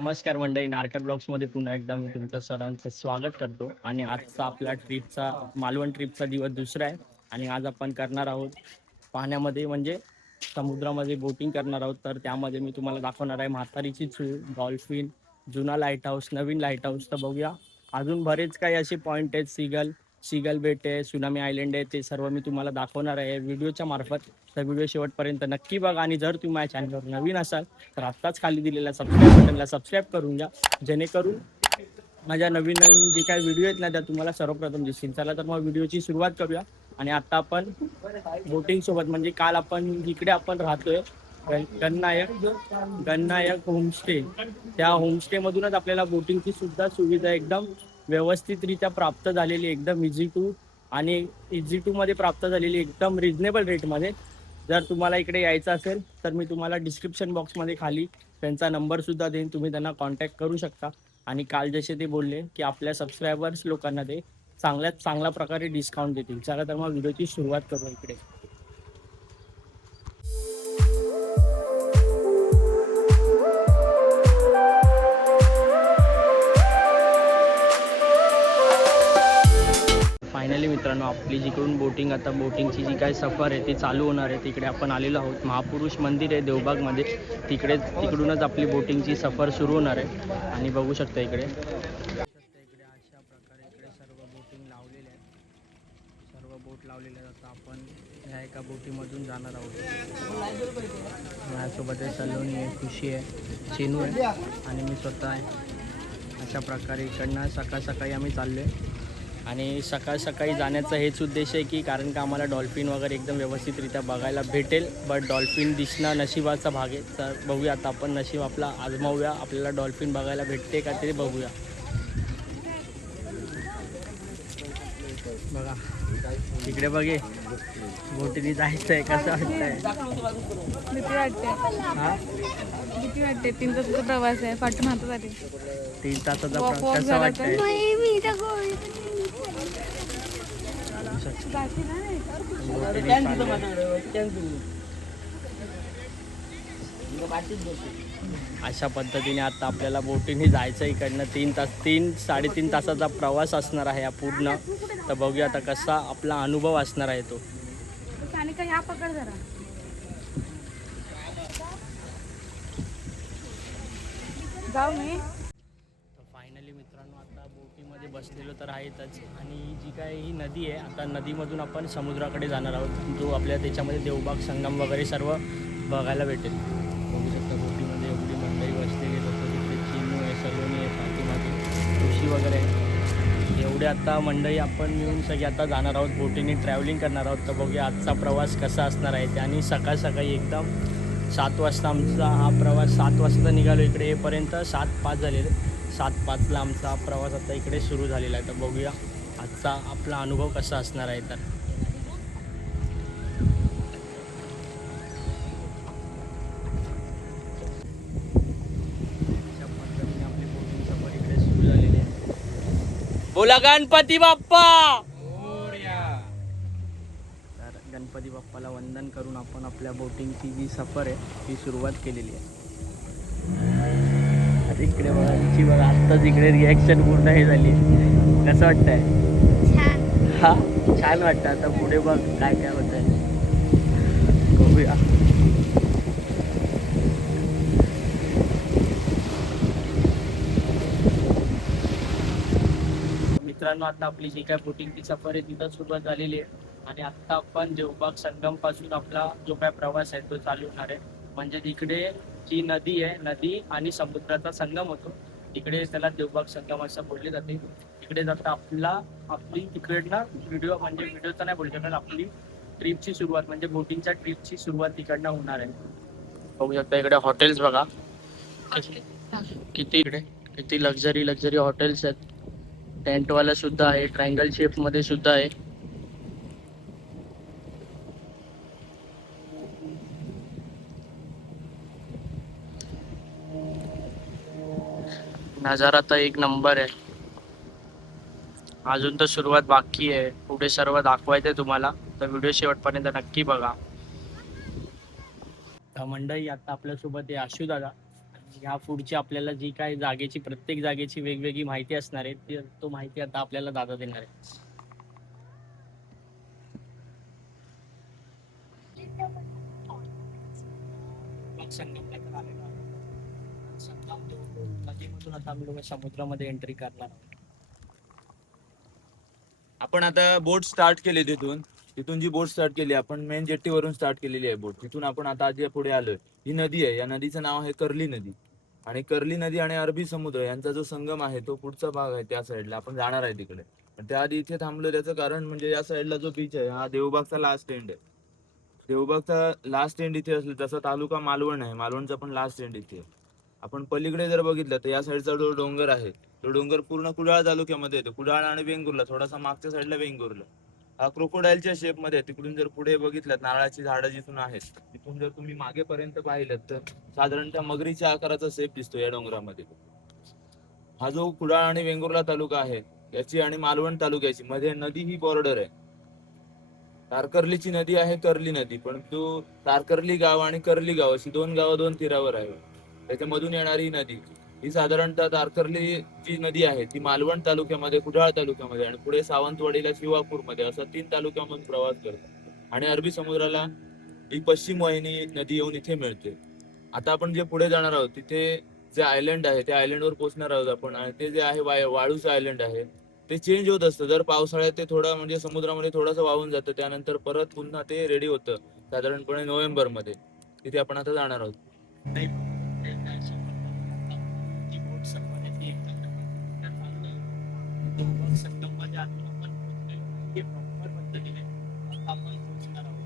नमस्कार मंडळी, नारकर ब्लॉग्स मध्ये पुन्हा एकदा मी तुमचं सर्वांचं स्वागत करतो. आणि आजचा आपला ट्रिपचा मालवण ट्रिपचा दिवस दुसरा आहे. आणि आज आपण करणार आहोत पाण्यामध्ये म्हणजे समुद्रामध्ये बोटिंग करणार आहोत. तर त्यामध्ये मी तुम्हाला दाखवणार आहे म्हातारीची चूळ, डॉल्फिन, जुना लाईट हाऊस, नवीन लाईट हाऊस. तर बघूया, अजून बरेच काही असे पॉईंट आहेत. सीगल बेट आहे, सुनामी आयलंड आहे, ते सर्व मी तुम्हाला दाखवणार आहे व्हिडिओच्या मार्फत. तर व्हिडिओ शेवटपर्यंत नक्की बघा. आणि जर तुम्ही माझ्या चॅनलवर नवीन असाल तर आत्ताच खाली दिलेल्या सबस्क्राईब बटनला सबस्क्राईब करून घ्या, जेणेकरून माझ्या नवीन नवीन जे काही व्हिडिओ आहेत ना त्या तुम्हाला सर्वप्रथम दिसतील. चला तर मग व्हिडिओची सुरुवात करूया. आणि आता आपण बोटिंग सोबत म्हणजे काल आपण जिकडे आपण राहतोय गणनायक गणनायक होमस्टे, त्या होमस्टे मधूनच आपल्याला बोटिंगची सुद्धा सुविधा एकदम व्यवस्थितरित्या प्राप्त झालेली, एकदम इझी टू मध्ये प्राप्त झालेली, एकदम रिजनेबल रेटमध्ये. जर तुम्हाला इकडे यायचं असेल तर मी तुम्हाला डिस्क्रिप्शन बॉक्समध्ये खाली त्यांचा नंबर सुद्धा देईन, तुम्ही त्यांना कॉन्टॅक्ट करू शकता. आणि काल जसे ते बोलले की आपल्या सबस्क्रायबर्स लोकांना ते चांगल्यात चांगल्या प्रकारे डिस्काउंट देतील. चला तर मग व्हिडिओची सुरुवात करू इकडे. फायनली मित्रांनो, आपली जिकडून बोटिंगची जी काही सफर आहे ती चालू होणार आहे. तिकडे आपण आलेलो आहोत. महापुरुष मंदिर आहे देवबागमध्ये, तिकडूनच आपली बोटिंगची सफर सुरू होणार आहे. आणि बघू शकता इकडे अशा प्रकारे इकडे सर्व बोटिंग लावलेले आहेत. सर्व बोट लावलेले आहेत. आता आपण ह्या एका बोटीमधून जाणार आहोत. माझ्यासोबत आहे सलोनी आहे, खुशी आहे, चेनू आहे आणि मी स्वतः आहे. अशा प्रकारे इकडनं सकाळी आम्ही चाललो आहे. आणि सकाळी जाण्याचा हेच उद्देश आहे की कारण का आम्हाला डॉल्फिन वगैरे एकदम व्यवस्थितरित्या बघायला भेटेल. बट डॉल्फिन दिसणं नशिबाचा भाग आहे. तर बघूया, आता आपण नशीब आपला आजमावूया, आपल्याला डॉल्फिन बघायला भेटते का ते बघूया. बघा इकडे बघे, बोटीने जायचं आहे. कसं वाटतंय? भीती वाटते. हा, भीती वाटते. 3 तासाचा प्रवास आहे. फाटून हातात आले. 3 तासाचा प्रवास कसा वाटतंय? अशा पद्धतीने आता आपल्याला बोटीने जायचं इकडनं. 3-3.5 तासाचा प्रवास असणार आहे हा पूर्ण. तर बघूया आता कसा आपला अनुभव असणार आहे तो. सानिका ह्या पकड जरा. जाऊ मी. फायनली मित्रांनो, आता बोटीमध्ये बसलेलो तर आहेतच. आणि जी काय ही नदी आहे, आता नदीमधून आपण समुद्राकडे जाणार आहोत. जो आपल्या त्याच्यामध्ये देवबाग संगम वगैरे सर्व बघायला भेटेल. बघू शकता बोटीमध्ये एवढी मंडळी बसलेली. तसं तिथे चिनू आहे, सलोनी आहे, पाठीमागे खुशी वगैरे आहे. एवढे आता मंडळी आपण मिळून सगळे आता जाणार आहोत, बोटीने ट्रॅव्हलिंग करणार आहोत. तर बघूया आजचा प्रवास कसा असणार आहे ते. आणि सकाळी एकदम 7 वाजता आमचा हा प्रवास, 7 वाजता निघालो इकडे येईपर्यंत 7:05 झालेले. 7:05ला आमचा प्रवास आता इकडे सुरू झालेला आहे. तर बघूया आजचा आपला अनुभव कसा असणार आहे. तर अशा पद्धतीने आपली बोटिंग सफर इकडे सुरू झालेली आहे. बोला गणपती बाप्पा. तर गणपती बाप्पाला वंदन करून आपण आपल्या बोटिंगची जी सफर आहे ती सुरुवात केलेली आहे. इकडे बघा आत्ताच इकडे रिॲक्शन पूर्ण हे झाली. कसं वाटतंय? हा, छान वाटतं. आता पुढे बघ काय काय होत आहे, बघूया. मित्रांनो, आता आपली जी काय बोटिंगची सफर आहे तिथं सुरुवात झालेली आहे. आणि आता आपण देवबाग संगम पासून आपला जो काय प्रवास आहे तो चालू होणार आहे. म्हणजे तिकडे जी नदी आहे, नदी आणि समुद्राचा संगम होतो, तिकडे त्याला देवबाग संगम असं बोलले जाते. तिकडे जाता आपली तिकडनं व्हिडिओचा नाही बोलू शकत, आपली ट्रिपची सुरुवात म्हणजे बोटिंगच्या ट्रिपची सुरुवात तिकडनं होणार आहे. बघू शकता इकडे हॉटेल्स बघा किती लक्झरी हॉटेल्स आहेत. टेंटवाला सुद्धा आहे, ट्रायंगल शेप मध्ये सुद्धा आहे. नजारा तर एक नंबर आहे. अजून तर सुरुवात बाकी आहे, पुढे सर्व दाखवायचंय तुम्हाला. तर व्हिडिओ शेवटपर्यंत नक्की बघा. मंडळी, आता आपल्यासोबत आहे आशू दादा. ह्या पुढची आपल्याला जी काय जागेची प्रत्येक जागेची वेगवेगळी माहिती असणार आहे तो माहिती आता आपल्याला दादा देणार आहे. मग संगमला तर आलेलो आहोत. संगम नदीमधून आता आम्ही लोक समुद्रामध्ये एंट्री करणार आहोत. आपण आता बोट स्टार्ट केली तिथून तिथून जी बोट स्टार्ट केली आपण मेन जेट्टीवरून स्टार्ट केलेली आहे बोट. तिथून आपण आता आधी पुढे आलोय. ही नदी आहे, या नदीचं नाव आहे कर्ली नदी. आणि कर्ली नदी आणि अरबी समुद्र यांचा जो संगम आहे तो पुढचा भाग आहे त्या साईडला आपण जाणार आहे तिकडे. पण त्याआधी इथे थांबलो त्याचं कारण म्हणजे या साईडला जो बीच आहे हा देवबागचा लास्ट एंड आहे. देवबागचा लास्ट एंड इथे असले तसा तालुका मालवण आहे, मालवणचा पण लास्ट एंड इथे आहे. आपण पलीकडे जर बघितलं तर या साईडचा जो डोंगर आहे तो डोंगर पूर्ण कुडाळ तालुक्यामध्ये येतो. कुडाळ आणि वेंगुर्ला, थोडासा मागच्या साईडला वेंगुर्ला. हा क्रोकोडाईलच्या शेप मध्ये आहे. तिकडून जर पुढे बघितलं नारळाची झाडं जिथून आहेत तिथून जर तुम्ही मागेपर्यंत पाहिलं तर साधारणतः मगरीच्या आकाराचा शेप दिसतो या डोंगरामध्ये. हा जो कुडाळ आणि वेंगुर्ला तालुका आहे याची आणि मालवण तालुक्याची मध्ये नदी ही बॉर्डर आहे. तारकर्लीची नदी आहे कर्ली नदी, परंतु तारकर्ली गाव आणि कर्ली गाव अशी दोन गावं दोन तीरावर आहे. त्याच्यामधून येणारी ही नदी ही साधारणतः तारकर्ली जी नदी आहे ती मालवण तालुक्यामध्ये, कुडाळ तालुक्यामध्ये आणि पुढे सावंतवाडीला शिवापूरमध्ये असा 3 तालुक्यामधून प्रवास करते आणि अरबी समुद्राला ही पश्चिम वाहिनी नदी येऊन इथे मिळते. आता आपण जे पुढे जाणार आहोत तिथे जे आयलंड आहे त्या आयलंडवर पोहोचणार आहोत आपण. आणि ते जे आहे वाळूचं आयलंड आहे ते चेंज होत असतं. दर पावसाळ्यात ते थोडं म्हणजे समुद्रामध्ये थोडंसं वाहून जातं, त्यानंतर परत पुन्हा ते रेडी होतं साधारणपणे नोव्हेंबर मध्ये. तिथे आपण आता जाणार आहोत. संगममध्ये आलो आपण पोहोचलोय. प्रॉपर पद्धतीने आता आपण पोहोचणार आहोत.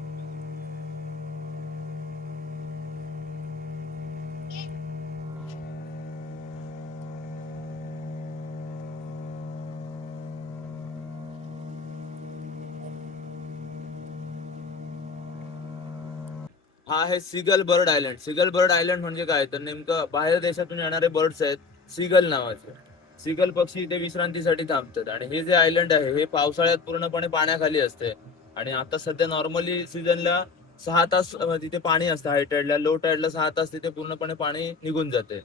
हा आहे seagull bird island. Seagull bird island म्हणजे काय तर नेमकं बाहेर देशातून येणारे बर्ड्स आहेत सीगल नावाचे. सीगल पक्षी इथे विश्रांतीसाठी थांबतात. आणि हे जे आयलंड आहे हे पावसाळ्यात पूर्णपणे पाण्याखाली असते. आणि आता सध्या नॉर्मली सीझनला 6 तास तिथे पाणी असतं. हाय टाईडला, लो टाईडला 6 तास तिथे पूर्णपणे पाणी निघून जाते.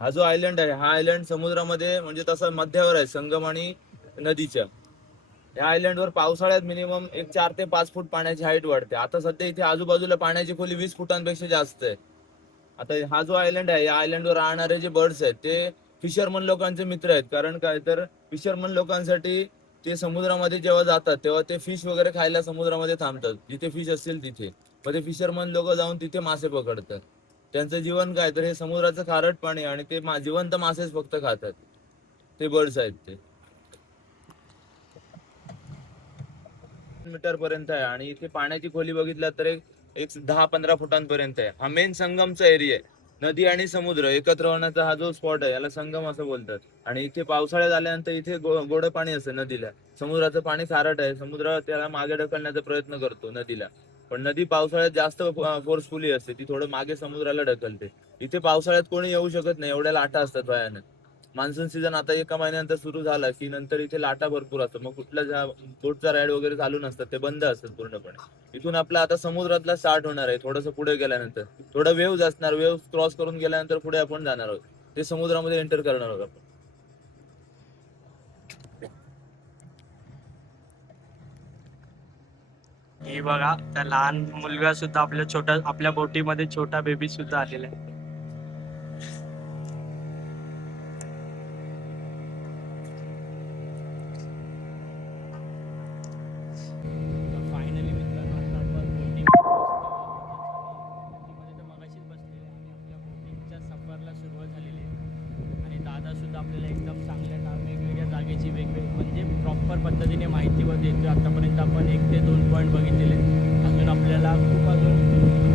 हा जो आयलंड आहे हा आयलंड समुद्रामध्ये म्हणजे तसा मध्यावर आहे संगम आणि नदीच्या. या आयलंडवर पावसाळ्यात मिनिमम एक 4 ते 5 फूट पाण्याची हाईट वाढते. आता सध्या इथे आजूबाजूला पाण्याची खोली 20 फुटांपेक्षा जास्त आहे. आता हा जो आयलंड आहे या आयलंडवर राहणारे जे बर्ड्स आहेत ते फिशरमन लोकांचे मित्र आहेत. कारण काय तर फिशरमन लोकांसाठी ते समुद्रामध्ये जेव्हा जातात तेव्हा ते फिश वगैरे खायला समुद्रामध्ये थांबतात. जिथे फिश असतील तिथे मग ते फिशरमन लोक जाऊन तिथे मासे पकडतात. त्यांचं जीवन काय तर हे समुद्राचं खारट पाणी आणि ते जिवंत मासेच फक्त खातात. ते बर्ड्स आहेत ते मीटर पर्यंत आहे. आणि इथे पाण्याची खोली बघितलं तर एक 10-15 फुटांपर्यंत आहे. हा मेन संगमचा एरिया आहे. नदी आणि समुद्र एकत्र होण्याचा हा जो स्पॉट आहे याला संगम असं बोलतात. आणि इथे पावसाळ्यात आल्यानंतर इथे गोड पाणी असतं नदीला. समुद्राचं पाणी खारट आहे, समुद्र त्याला मागे ढकलण्याचा प्रयत्न करतो नदीला. पण नदी पावसाळ्यात जास्त फोर्सफुली असते, ती थोडं मागे समुद्राला ढकलते. इथे पावसाळ्यात कोणी येऊ शकत नाही, एवढ्या लाटा असतात भयानक. मान्सून सीझन आता 1 महिन्यानंतर सुरू झाला की नंतर इथे लाटा भरपूर असतात. मग कुठल्या बोटचा राईड वगैरे चालू नसतात, ते बंद असतात पूर्णपणे. इथून आपला आता समुद्रातला स्टार्ट होणार आहे. थोडंसं पुढे गेल्यानंतर थोडं वेव्ज असणार, वेव्ह क्रॉस करून गेल्यानंतर पुढे आपण जाणार आहोत. ते समुद्रामध्ये एंटर करणार आहोत आपण. हे बघा त्या लहान मुलगा सुद्धा आपल्या बोटीमध्ये छोटा बेबी सुद्धा आलेला आहे. फायनली मित्रांनो आता आपण बोटिंग मगाशीच बसलेलो आणि आपल्या बोटिंगच्या सफरला सुरुवात झालेली आहे. आणि दादा सुद्धा आपल्याला एकदम चांगल्या वेगवेगळ्या जागेची म्हणजे प्रॉपर पद्धतीने माहिती व देतोय. आतापर्यंत आपण 1 ते 2 पॉईंट बघितलेले. अजून आपल्याला खूप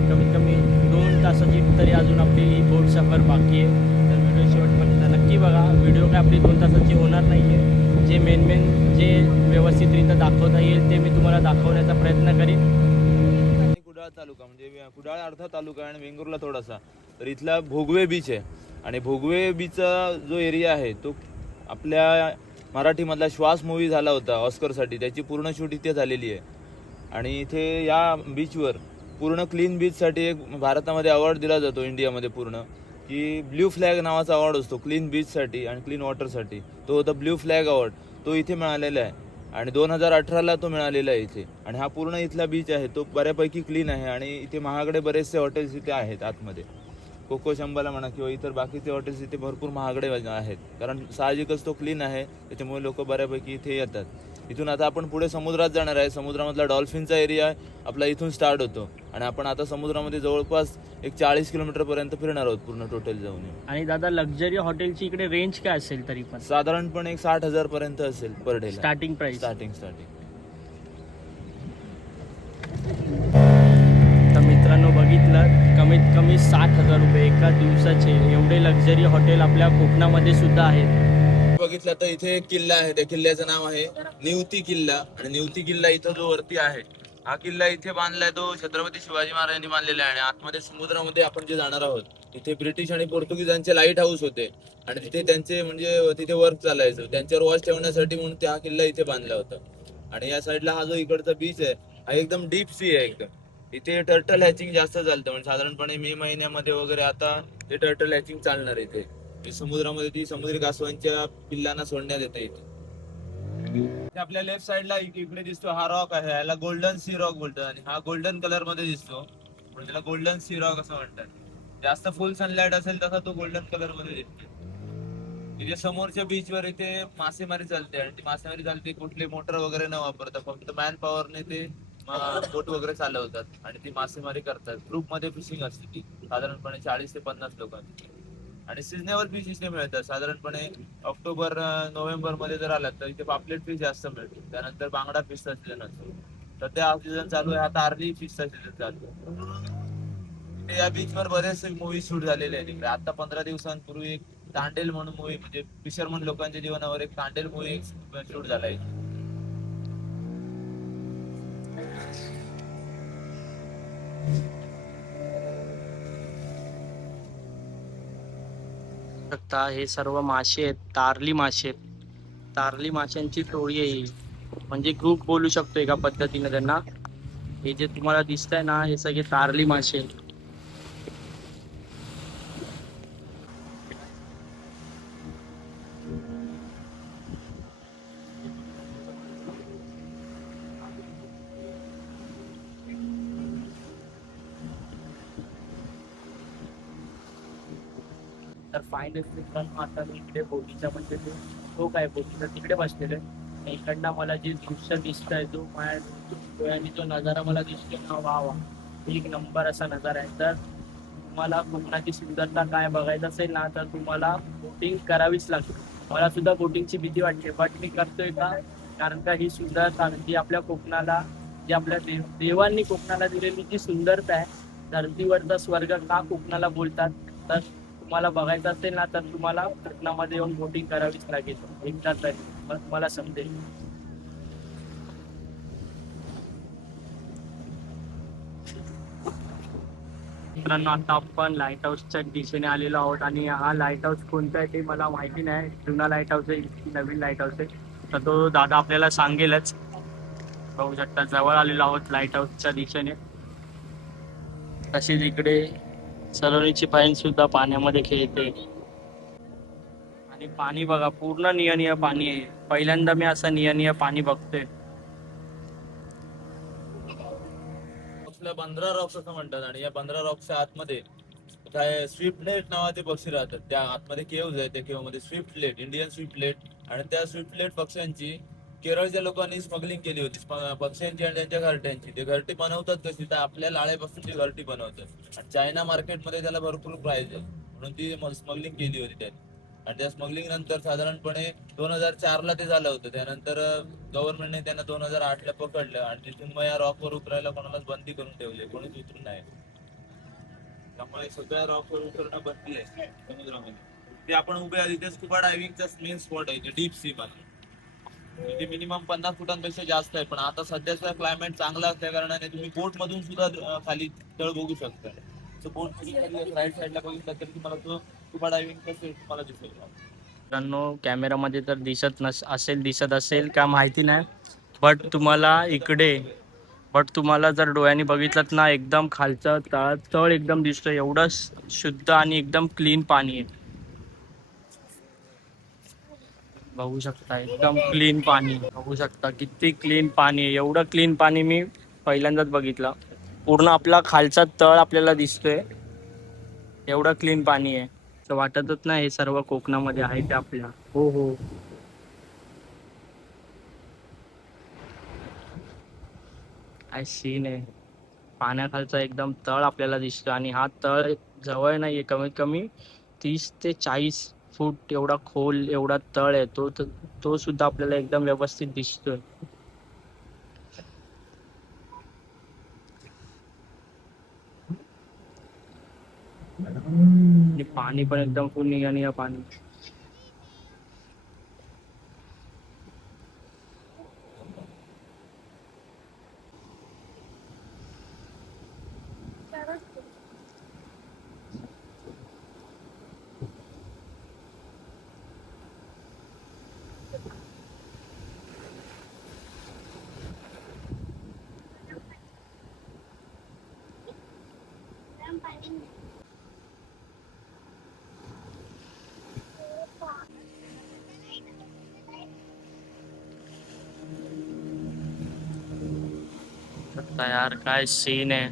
कमीत कमी 2 तासाची तरी अजून आपली ही बोट सफर बाकी आहे. तर व्हिडिओ शेवटपर्यंत नक्की बघा. व्हिडिओ काय आपली 2 तासाची होणार नाही आहे. जे मेन जे व्यवस्थितरित्या दाखवता येईल ते मी तुम्हाला दाखवण्याचा प्रयत्न करीन. कुडाळ तालुका म्हणजे कुडाळ अर्धा तालुका आणि वेंगुर्ला थोडासा. तर इथला भोगवे बीच आहे. आणि भोगवे बीचचा जो एरिया आहे तो आपल्या मराठीमधला श्वास मूवी झाला होता ऑस्करसाठी, त्याची पूर्ण शूट इथे झालेली आहे. आणि इथे या बीचवर पूर्ण क्लीन बीचसाठी एक भारतामध्ये अवॉर्ड दिला जातो इंडियामध्ये पूर्ण, की ब्ल्यू फ्लॅग नावाचा अवॉर्ड असतो क्लीन बीचसाठी आणि क्लीन वॉटरसाठी. तो होता ब्ल्यू फ्लॅग अवॉर्ड, तो इथे मिळालेला आहे आणि 2018ला तो मिळालेला आहे इथे. आणि हा पूर्ण इथला बीच आहे तो बऱ्यापैकी क्लीन आहे आणि इथे महागडे बरेचसे हॉटेल्स इथे आहेत आतमध्ये. कोको शंबाला म्हणा किंवा इतर बाकीचे हॉटेल्स इथे भरपूर महागडे आहेत, कारण साहजिकच तो क्लीन आहे, त्याच्यामुळे लोक बऱ्यापैकी इथे येतात. इथून आता आपण पुढे समुद्रात जाणार आहे. समुद्रामधला डॉल्फिनचा एरिया आपला इथून स्टार्ट होतो आणि आपण आता समुद्रामध्ये जवळपास एक 40 किलोमीटरपर्यंत फिरणार आहोत पूर्ण टोटल जाऊन. आणि दादा लक्झरी हॉटेलची इकडे रेंज काय असेल तरी पण? साधारणपणे एक 60,000 पर्यंत असेल per day starting price. Starting. तर मित्रांनो बघितलं, कमीत कमी 60,000 रुपये एका दिवसाचे एवढे लक्झरी हॉटेल आपल्या कोकणामध्ये सुद्धा आहेत. बघितलं तर इथे एक किल्ला आहे, त्या किल्ल्याचं नाव आहे निवती किल्ला. आणि निवती किल्ला इथं जो वरती आहे, हा किल्ला इथे बांधलाय तो छत्रपती शिवाजी महाराजांनी बांधलेला आहे. आणि आतमध्ये समुद्रामध्ये आपण जे जाणार आहोत तिथे ब्रिटिश आणि पोर्तुगीजांचे लाईट हाऊस होते आणि तिथे त्यांचे म्हणजे तिथे वर्क चालायचं, त्यांच्यावर वॉच ठेवण्यासाठी म्हणून त्या किल्ला इथे बांधला होता. आणि या साईडला हा जो इकडचा बीच आहे हा एकदम डीप सी आहे एकदम. इथे टर्टल हॅचिंग जास्त चालतं, म्हणजे साधारणपणे मे महिन्यामध्ये वगैरे आता ते टर्टल हॅचिंग चालणार इथे. समुद्रामध्ये ती समुद्री कासवांच्या पिल्लांना सोडण्यात येते इथे. आपल्या लेफ्ट साइडला इकडे दिसतो हा रॉक आहे, याला गोल्डन सी रॉक बोलतात आणि हा गोल्डन कलर मध्ये दिसतो, म्हणजे त्याला गोल्डन सी रॉक असं म्हणतात. जास्त फुल सनलाइट असेल तसा तो गोल्डन कलर मध्ये दिसतो. तिथे समोरच्या बीच वर इथे मासेमारी चालते आणि ती मासेमारी चालते कुठले मोटर वगैरे न वापरता, फक्त मॅन पॉवरने ते बोट वगैरे चालवतात आणि ती मासेमारी करतात. ग्रुप मध्ये फिशिंग असते ती साधारणपणे 40 ते 50 लोकांची. आणि सिजनेबल फिश इथे मिळतात. साधारणपणे ऑक्टोबर नोव्हेंबर मध्ये जर आलात तर इथे पापलेट फिश जास्त मिळते. त्यानंतर बांगडा फिशचा सीझन असतो. सध्या हा सीझन चालू आहे, आता आर्ली फिशचा सीझन चालू आहे. या बीचवर बरेचसे मूवी शूट झालेले आहेत इकडे. आता 15 दिवसांपूर्वी एक तांडेल म्हणून मूवी, म्हणजे फिशरमन लोकांच्या जीवनावर एक तांडेल मूवी शूट झालाय. आता हे सर्व मासे आहेत, तारली मासे आहेत. तारली माशांची टोळी आहे ही. म्हणजे ग्रुप बोलू शकतो एका पद्धतीने त्यांना. हे जे तुम्हाला दिसतंय ना हे सगळे तारली मासे आहेत. तर फायनल मित्रांनो आता मी इकडे बोटीच्या म्हणजे तो काय बोटीचा तिकडे बसलेलो आहे. इकडनं मला जे दृश्य दिसतंय जो माझ्या डोळ्यांनी जो नजारा मला दिसतोय ना, वा वा, एक नंबर असा नजारा आहे. तर तुम्हाला कोकणाची सुंदरता काय बघायचं असेल ना तर तुम्हाला बोटिंग करावीच लागते. मला सुद्धा बोटिंगची भीती वाटते, बट मी करतोय का, कारण का ही सुंदरता जी आपल्या कोकणाला, जी आपल्या देवांनी कोकणाला दिलेली जी सुंदरता आहे, धरतीवरचा स्वर्ग का कोकणाला बोलतात, तर तुम्हाला बघायचं असेल ना तर तुम्हाला कोकणामध्ये येऊन बोटिंग करावीच लागेल एकदा तरी, मग तुम्हाला समजेल. मित्रांनो आता आपण लाईट हाऊसच्या दिशेने आलेलो आहोत आणि हा लाईट हाऊस कोणता आहे ते मला माहिती नाही. जुना लाईट हाऊस आहे की नवीन लाईट हाऊस आहे तर तो दादा आपल्याला सांगेलच. बघू शकता जवळ आलेलो आहोत लाईट हाऊसच्या दिशेने. तसेच इकडे सलोनीची बहीण सुद्धा पाण्यामध्ये खेळते आणि पाणी बघा पूर्ण निळनिळ पाणी आहे. पहिल्यांदा मी असं निळनिळ पाणी बघतोय. बंदरा रॉक्स असं म्हणतात आणि या बंदरा रॉक्सच्या आतमध्ये काय स्विफ्टलेट नावाचे पक्षी राहतात. त्या आतमध्ये केव्ज आहे, त्या केव्ह मध्ये स्विफ्टलेट, इंडियन स्विफ्टलेट, आणि त्या स्विफ्टलेट पक्ष्यांची केरळच्या लोकांनी स्मगलिंग केली होती पक्ष्यांची आणि त्यांच्या घरट्यांची. ते घरटी बनवतात कशी तर आपल्या लाळेपासून ती घरटी बनवतात आणि चायना मार्केटमध्ये त्याला भरपूर प्राइस आहे म्हणून ती स्मगलिंग केली होती त्यांनी. आणि त्या स्मगलिंग नंतर साधारणपणे 2004ला ते झालं होतं. त्यानंतर गव्हर्नमेंटने त्यांना 2008ला पकडलं आणि तिथून मग या रॉकवर उतरायला कोणालाच बंदी करून ठेवली, कोणीच उतरून नाही. त्यामुळे सगळ्या रॉकवर उतरणं बंदी आहे समुद्रामध्ये. ते आपण उभे आहे तिथे स्कुबा डायव्हिंगचा मेन स्पॉट आहे डीप सी मध्ये. इथे मिनिमम 50 फुटांपेक्षा जास्त आहे, पण आता सध्याचा क्लायमेट चांगला असल्या कारणाने तुम्ही बोट मधून सुद्धा खाली तळ बघू शकता. बोट मधून राईट साईडला बघितलं तर तुम्हाला तो स्कुबा डायव्हिंग कसं तुम्हाला दिसेल. मित्रांनो कॅमेरामध्ये तर दिसत असेल का माहिती नाही, बट तुम्हाला इकडे बट तुम्हाला जर डोळ्यांनी बघितलं ना एकदम खालचं तळ एकदम दिसतोय, एवढं शुद्ध आणि एकदम क्लीन पाणी आहे. बघू शकता एकदम क्लीन पाणी, बघू शकता किती क्लीन पाणी आहे. एवढं क्लीन पाणी मी पहिल्यांदाच बघितलं. पूर्ण आपला खालचा तळ आपल्याला दिसतोय, एवढं क्लीन पाणी आहे. तर वाटतच नाही हे सर्व कोकणामध्ये आहे ते आपल्या. हो हो, काय सीन आहे. पाण्याखालचा एकदम तळ आपल्याला दिसतो आणि हा तळ जवळ नाहीये, कमीत कमी 30 ते 40 फूट एवढा खोल एवढा तळ आहे तो. तो सुद्धा आपल्याला एकदम व्यवस्थित दिसतोय. आणि पाणी पण एकदम फुल निघाली या पाणी. आता यार काय सीन आहे,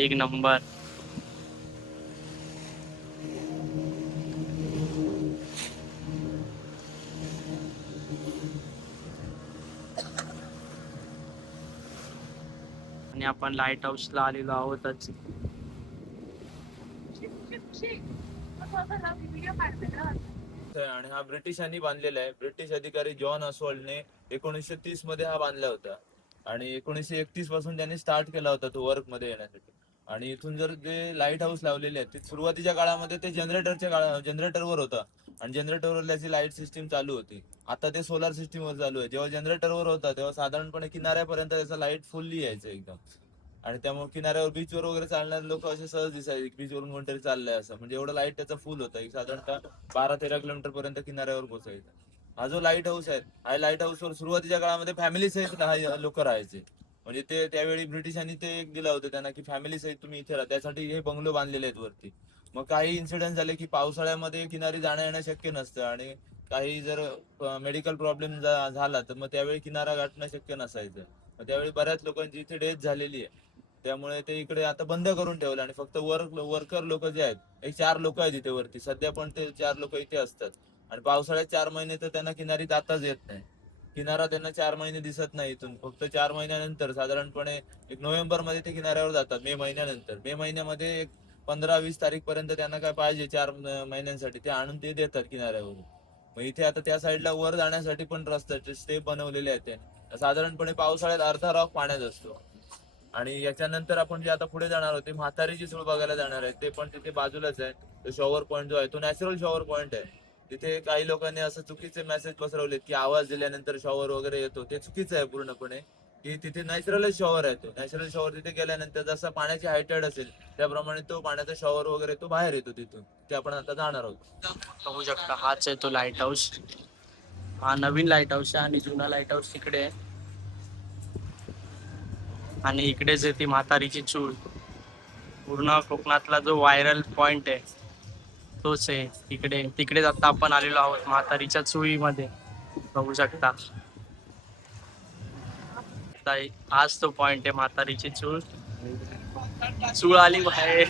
एक नंबर. आणि आपण लाईट हाऊसला आलेलो आहोतच. आणि हा ब्रिटिशांनी बांधलेला आहे. ब्रिटिश अधिकारी जॉन ऑसवॉल्डने 1930 मध्ये हा बांधला होता आणि 1931 पासून त्यांनी स्टार्ट केला होता तो वर्क मध्ये येण्यासाठी. आणि इथून जर जे लाईट हाऊस लावलेले आहेत ते सुरुवातीच्या काळामध्ये ते जनरेटरवर होता आणि जनरेटरवर त्याची लाईट सिस्टीम चालू होती. आता ते सोलार सिस्टीम वर चालू आहे. जेव्हा जनरेटरवर होता तेव्हा साधारणपणे किनाऱ्यापर्यंत त्याचा लाईट फुल्ली यायचं एकदम. आणि त्यामुळे किनाऱ्यावर बीचवर वगैरे चालणारे लोक असे सहज दिसायचे, बीचवरून कोणतरी चाललंय असं. म्हणजे एवढं लाईट त्याचा फुल होता, साधारणतः 12-13 किलोमीटर पर्यंत किनाऱ्यावर पोहोचायचा. हा जो लाईट हाऊस आहे, हा लाईट हाऊसवर सुरुवातीच्या काळामध्ये फॅमिली सहित लोक राहायचे. म्हणजे ते त्यावेळी ब्रिटिशांनी ते एक दिलं होतं त्यांना की फॅमिली सहित तुम्ही इथे राहा, त्यासाठी हे बंगलो बांधलेले आहेत वरती. मग काही इन्सिडेंट झाले की पावसाळ्यामध्ये किनारी जाणं येणं शक्य नसतं आणि काही जर मेडिकल प्रॉब्लेम झाला तर मग त्यावेळी किनारा गाठणं शक्य नसायचं. मग त्यावेळी बऱ्याच लोकांची इथे डेथ झालेली आहे. त्यामुळे ते इकडे आता बंद करून ठेवलं आणि फक्त वर्कर लोक जे आहेत, एक 4 लोक आहेत इथे वरती सध्या, पण ते 4 लोक इथे असतात. आणि पावसाळ्यात 4 महिने तर त्यांना किनारी जाताच येत नाही. किनारा त्यांना 4 महिने दिसत नाही इथून. फक्त 4 महिन्यानंतर साधारणपणे एक नोव्हेंबर मध्ये ते किनाऱ्यावर जातात. मे महिन्यानंतर, मे महिन्यामध्ये एक 15-20 तारीख पर्यंत त्यांना काय पाहिजे 4 महिन्यांसाठी ते आणून ते देतात किनाऱ्यावर. मग इथे आता त्या साईडला वर जाण्यासाठी पण रस्त्याचे स्टेप बनवलेले आहेत त्यांनी. साधारणपणे पावसाळ्यात अर्धा रॉक पाण्यात असतो. आणि याच्यानंतर आपण जे आता पुढे जाणार होते म्हातारीची चूळ बघायला जाणार आहे, ते पण तिथे बाजूलाच आहे. तो शॉवर पॉईंट जो आहे तो नॅचरल शॉवर पॉईंट आहे. तिथे काही लोकांनी असं चुकीचे मेसेज पसरवलेत की आवाज दिल्यानंतर शॉवर वगैरे येतो, ते चुकीचं आहे पूर्णपणे. की तिथे नॅचरलच शॉवर आहे. तो नॅचरल शॉवर तिथे गेल्यानंतर जसा पाण्याची हायटेड असेल त्याप्रमाणे तो पाण्याचा शॉवर वगैरे तो बाहेर येतो तिथून. ते आपण आता जाणार आहोत. बघू शकता हाच आहे तो लाईट हाऊस. हा नवीन लाईट हाऊस आहे आणि जुना लाईट हाऊस तिकडे आहे. आणि इकडेच आहे ती म्हातारीची चूळ. पूर्ण कोकणातला जो व्हायरल पॉइंट आहे तोच आहे तिकडे. तिकडेच आता आपण आलेलो आहोत म्हातारीच्या चुळीमध्ये. बघू शकता हाच तो पॉइंट आहे म्हातारीची चूळ. चूळ आली बाहेर.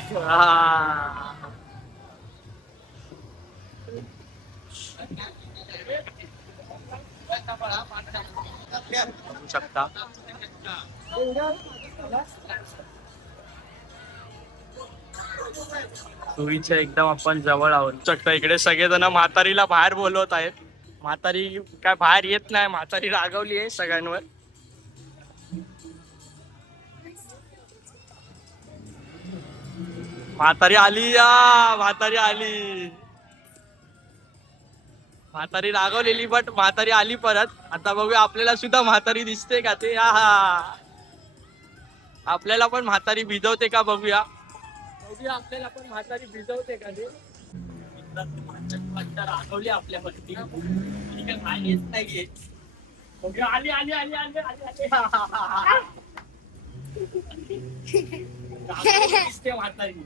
बघू शकता चुळीच्या एकदम आपण जवळ आहोत. शकता इकडे सगळेजण म्हातारीला बाहेर बोलवत आहेत. म्हातारी काय बाहेर येत नाही, म्हातारी रागवली आहे सगळ्यांवर. म्हातारी आली या, म्हातारी आली. म्हातारी रागवलेली बट म्हातारी आली परत. आता बघूया आपल्याला सुद्धा म्हातारी दिसते का ते. आपल्याला पण म्हातारी भिजवते का बघूया. बघूया आपल्याला पण म्हातारी भिजवते का ते. रागवली आपल्यावरती. ठीक आहे, येत नाहीये. बघूया आली आली आली आली आली आली. दिसते म्हातारी.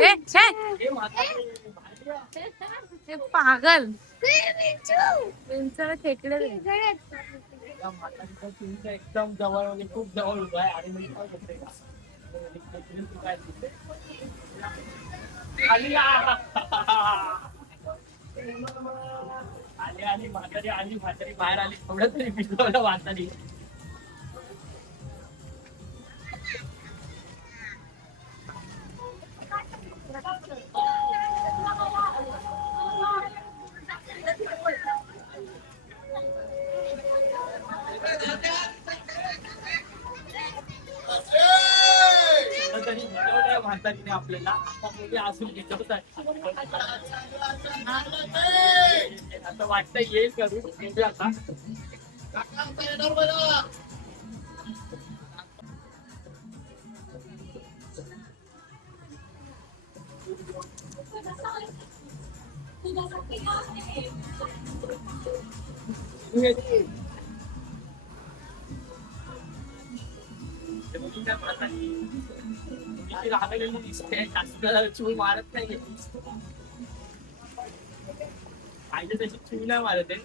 ए, छे! ए, म्हातारी. हे पागल विंचूला खेकडे दे. या म्हातारीचा चिंचा एकदम जवळ म्हणजे खूप जवळ उभा आहे आणि मी काय करते का? काय दिसते? आली आ. आली म्हातारी बाहेर आली थोडं तरी भिजवलं म्हातारी. थोडं तरी भिजवलंय म्हातारीने आपल्याला. आता मुली असून भिजवत आहे. आता वाटतं येईल करू म्हणजे आता. दिसते जास्त चूळ मारत नाही पाहिजे तशी चूळ नाही मारत आहे.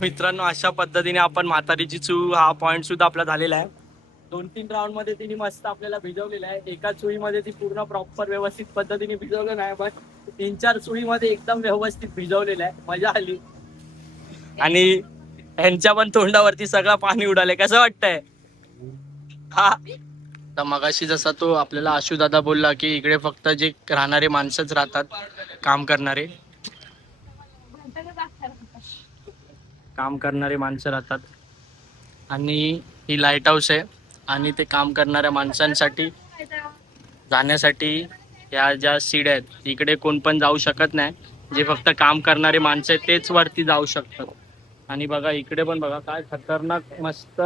मित्रांनो अशा पद्धतीने आपण म्हातारीची चूळ हा पॉइंट सुद्धा आपला झालेला आहे. 2-3 राऊंड मध्ये तिने मस्त आपल्याला भिजवलेला आहे. एका चुळीमध्ये ती पूर्ण प्रॉपर व्यवस्थित पद्धतीने भिजवलं नाही पण 3-4 चुळीमध्ये एकदम व्यवस्थित भिजवलेलं आहे. मजा आली आणि ह्यांच्या पण तोंडावरती सगळं पाणी उडाले. कसं वाटतंय हा? तर मगाशी जसा तो आपल्याला आशु दादा बोलला की इकडे फक्त जे राहणारे माणसंच राहतात, काम करणारे माणसं राहतात आणि ही लाईट हाऊस आहे आणि ते काम करणाऱ्या माणसांसाठी जाण्यासाठी या ज्या सीड्या आहेत इकडे कोण पण जाऊ शकत नाही. जे फक्त काम करणारे माणसं आहेत तेच वरती जाऊ शकतात. आणि बघा इकडे पण बघा काय खतरनाक मस्त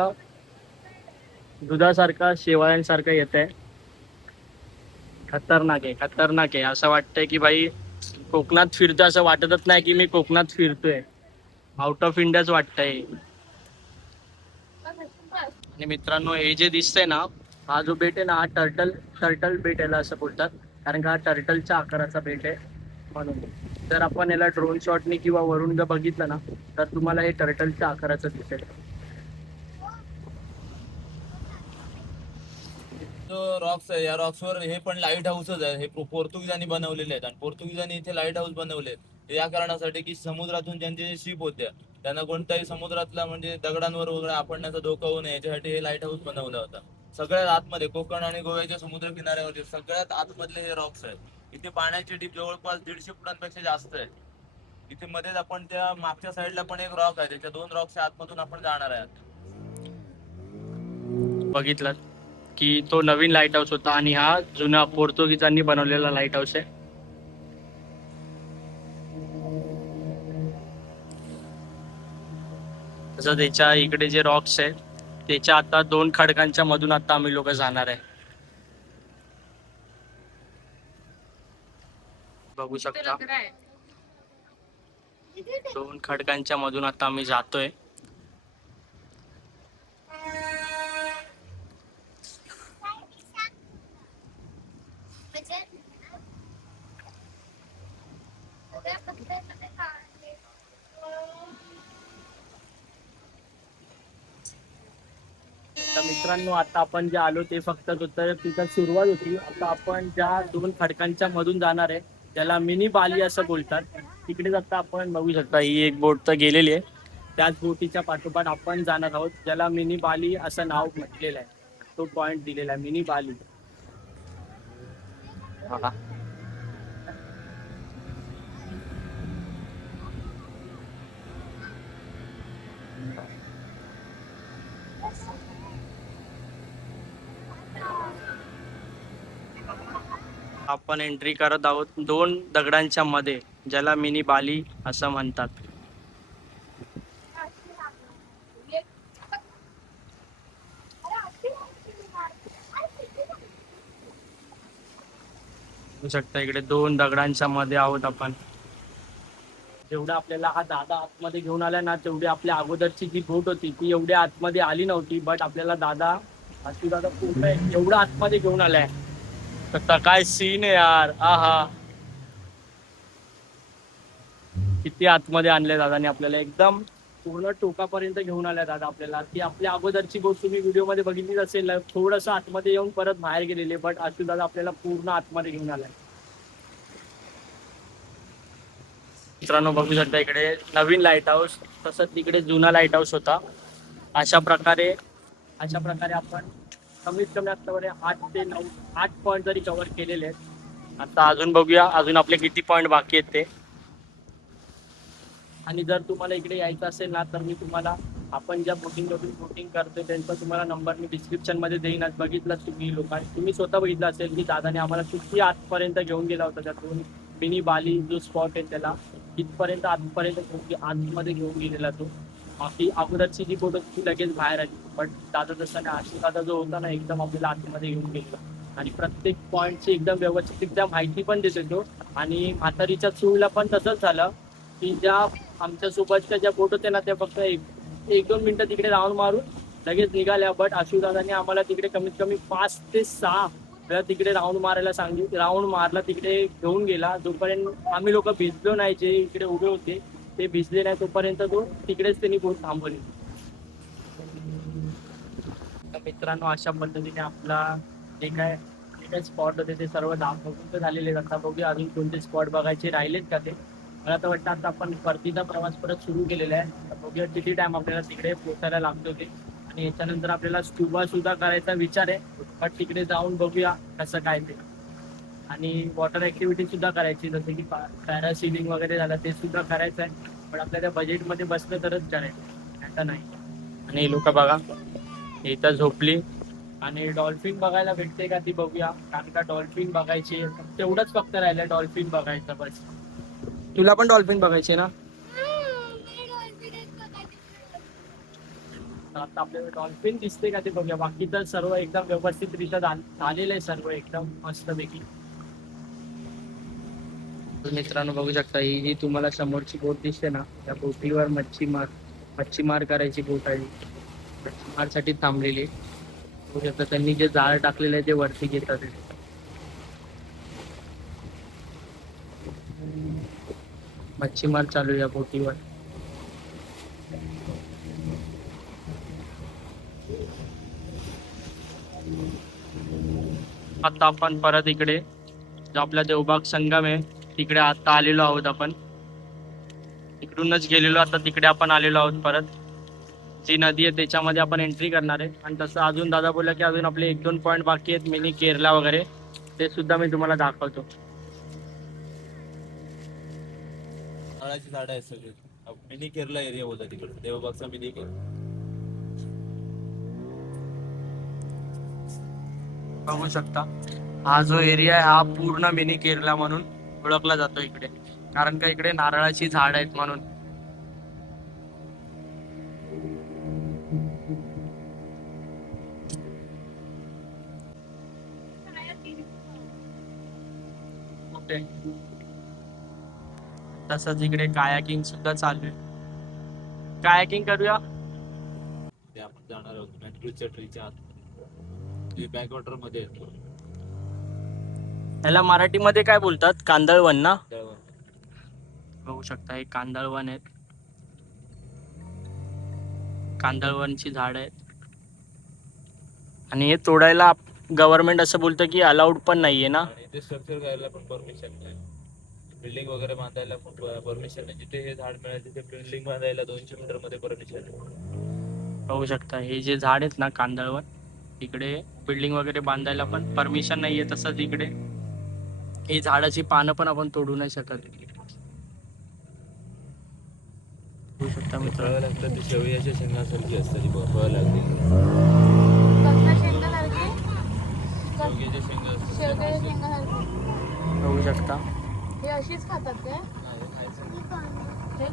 दुधासारखा शेवाळ्यांसारखं येत आहे. खतरनाक आहे. असं वाटतंय की भाई कोकणात फिरतोय असं वाटतच नाही की मी कोकणात फिरतोय. आउट ऑफ इंडियाच वाटतंय. आणि मित्रांनो हे जे दिसतंय ना हा जो बेट आहे ना हा टर्टल बेट याला असं बोलतात. कारण का हा टर्टलच्या आकाराचा बेट आहे म्हणून. जर आपण याला ड्रोन शॉटने किंवा वरून जर बघितलं ना तर तुम्हाला हे टर्टलच्या आकाराचं दिसेल. जो रॉक्स आहे या रॉक्सवर हे पण लाईट हाऊसच आहे. हे पोर्तुगीजांनी बनवलेले आहेत आणि पोर्तुगीजांनी इथे लाईट हाऊस बनवले या कारणासाठी की समुद्रातून ज्यांचे शिप होत्या त्यांना कोणत्याही समुद्रातला म्हणजे दगडांवर वगैरे आपडण्याचा धोका होऊ नये याच्यासाठी हे लाईट हाऊस बनवलं होतं. सगळ्यात आतमध्ये कोकण आणि गोव्याच्या समुद्र किनाऱ्यावरती सगळ्यात आतमधले हे रॉक्स आहेत. इथे पाण्याची डीप जवळपास 150 फुटांपेक्षा जास्त आहे. इथे मध्येच आपण त्या मागच्या साईडला पण एक रॉक आहे. त्याच्या 2 रॉक्सच्या आतमधून आपण जाणार आहे. बघितलं की तो नवीन लाईट हाऊस होता आणि हा जुना पोर्तुगीजांनी बनवलेला लाईट हाऊस आहे. तसं त्याच्या इकडे जे रॉक्स आहे त्याच्या आता 2 खडकांच्या मधून आता आम्ही लोक जाणार आहे. बघू शकता 2 खडकांच्या मधून आता आम्ही जातोय. तर मित्रांनो आता आपण जे आलो ते फक्त तिथं सुरुवात होती. आता आपण ज्या 2 खडकांच्या मधून जाणार आहे त्याला मिनी बाली असं बोलतात. तिकडेच आता आपण बघू शकता ही एक बोट तर गेलेली आहे. त्याच बोटीच्या पाठोपाठ आपण जाणार आहोत ज्याला मिनी बाली असं नाव म्हटलेलं आहे. तो पॉइंट दिलेला आहे मिनी बाली. आपण एंट्री करत आहोत 2 दगडांच्या मध्ये ज्याला मिनी बाली असं म्हणतात. बघू शकता इकडे 2 दगडांच्या मध्ये आहोत आपण. जेवढं आपल्याला हा दादा आतमध्ये घेऊन आला ना, तेवढी आपल्या अगोदरची जी बोट होती ती एवढ्या आतमध्ये आली नव्हती. बट आपल्याला दादा पूर्ण एवढं आतमध्ये घेऊन आलाय. तर काय सीन आहे यार, आहा. किती आतमध्ये आणले दादाने आपल्याला, एकदम पूर्ण टोकापर्यंत घेऊन आलाय दादा आपल्याला. ती आपल्या अगोदरची गोष्ट तुम्ही व्हिडिओमध्ये बघितलीच असेल, थोडंसं आतमध्ये येऊन परत बाहेर गेलेले. बट आशू दादा आपल्याला पूर्ण आतमध्ये घेऊन आलाय. मित्रांनो बघू शकता इकडे नवीन लाईट हाऊस, तसंच तिकडे जुना लाईट हाऊस होता. अशा प्रकारे आपण कमीत कमी आतापर्यंत 8 पॉईंट तरी कव्हर केलेले आहेत. आता अजून बघूया अजून आपले किती पॉईंट बाकी आहेत ते. आणि जर तुम्हाला इकडे यायचं असेल ना, तर मी तुम्हाला आपण ज्या बोटिंग करतोय त्यांचा तुम्हाला नंबर मी डिस्क्रिप्शनमध्ये देईनच. बघितलाच तुम्ही स्वतः बघितलं असेल की दादाने आम्हाला किती आतपर्यंत घेऊन गेला होता. त्यातून मिनी बाली जो स्पॉट आहे त्याला इथपर्यंत आतमध्ये घेऊन गेलेला तो. बाकी अगोदरची जी बोट होती ती लगेच बाहेर आली. बट दादा तसा नाही, आशू दादा जो होता ना एकदम आपल्याला आतमध्ये घेऊन गेला. आणि प्रत्येक पॉईंटची एकदम व्यवस्थितरित्या माहिती पण देतो तो. आणि म्हातारीच्या चूळला पण तसंच झालं की ज्या आमच्या सोबतच्या ज्या बोट होत्या ना त्या फक्त 1-2 मिनिटं तिकडे राऊंड मारून लगेच निघाल्या. बट आशू दादाने आम्हाला तिकडे कमीत कमी 5 ते 6 वेळा तिकडे राऊंड मारला तिकडे घेऊन गेला. जोपर्यंत आम्ही लोक भिजलो नाही, जे इकडे उभे होते ते भिजले नाही तोपर्यंत तो तिकडेच त्यांनी बोट थांबवली. मित्रांनो अशा पद्धतीने आपला जे काय स्पॉट होते ते सर्व दाखवून झालेले. आता बघूया अजून कोणते स्पॉट बघायचे राहिलेत का ते. मला तर वाटतं आता आपण परतीचा प्रवास परत सुरू केलेला आहे. बघूया किती टाइम आपल्याला तिकडे पोचायला लागतो ते. आणि याच्यानंतर आपल्याला स्क्युबा सुद्धा करायचा विचार आहे. बट तिकडे जाऊन बघूया कसं काय ते. आणि वॉटर ऍक्टिव्हिटी सुद्धा करायची, जसं की पॅरासिलिंग वगैरे झालं ते सुद्धा करायचं आहे. पण आपल्याला बजेटमध्ये बसलं तरच करायचं, आता नाही. आणि हे लोक बघा इथं झोपली. आणि डॉल्फिन बघायला भेटते का ती बघूया, कारण का डॉल्फिन बघायची तेवढंच फक्त राहिलं, डॉल्फिन बघायचं बस. तुला पण डॉल्फिन बघायचे ना? आता आपल्याला डॉल्फिन दिसते का ते बघूया. बाकी तर सर्व एकदम व्यवस्थितरित्या झालेलं आहे, सर्व एकदम मस्तपैकी. मित्रांनो बघू शकता ही जी तुम्हाला समोरची बोट दिसते ना, त्या बोटीवर मच्छीमार करायची बोट आहे. मच्छीमारसाठी थांबलेली. बघू शकता त्यांनी जे जाळ टाकलेलं आहे ते वरती घेतात. मच्छीमार चालू या बोटीवर. आता आपण परत इकडे जो आपला देवबाग संगम आहे तिकडे आता आलेलो आहोत आपण. इकडूनच गेलेलो, आता तिकडे आपण आलेलो आहोत परत. जी नदी आहे त्याच्यामध्ये आपण एंट्री करणार आहे. आणि तसं अजून दादा बोलला की अजून आपले 1-2 पॉईंट बाकी आहेत, मिनी केरला वगैरे, ते सुद्धा मी तुम्हाला दाखवतो. नारळाची झाडं आहेत सगळे. मिनी केरला एरिया होता तिकडे, देवबागचा मिनी केरला. बघू शकता हा जो एरिया आहे हा पूर्ण मिनी केरला म्हणून ओळखला जातो इकडे, कारण का इकडे नारळाची झाड आहेत म्हणून. तसंच इकडे कायाकिंग सुद्धा चालू आहे. कायाकिंग करूया. ते आपण जाणार आहोत मॅट्रूच्या ट्रीच्या आत. ते बॅकवॉटर मध्ये येतो. ह्याला मराठीमध्ये काय बोलतात? कांदळवन ना? त्यावर बघू शकता हे कांदळवन आहेत. कांदळवनची झाड आहेत. आणि हे तोडायला गव्हर्नमेंट असं बोलतं की अलाउड पण नाहीये ना. आणि ते स्ट्रक्चर करायला पण परमिशन नाही. बिल्डिंग वगैरे बांधायला पण परमिशन नाही. जिथे हे झाड मिळाले तिथे बिल्डिंग बांधायला 200 मीटर मध्ये परमिशन आहे. बघू शकता हे जे झाड आहेत ना कांदळवन, इकडे बिल्डिंग वगैरे बांधायला पण परमिशन नाहीये. तसंच इकडे ही झाडाची पानं पण आपण तोडू नाही शकत. बघू शकता फळं मित्र. लागतात ती शेवयाच्या शेंगासारखी असतात. ती फळं लागली शेवग्याच्या शेंगा असतात. शेवग्याच्या शेंगासारखी. बघू शकता हे अशीच खातात काय? हे?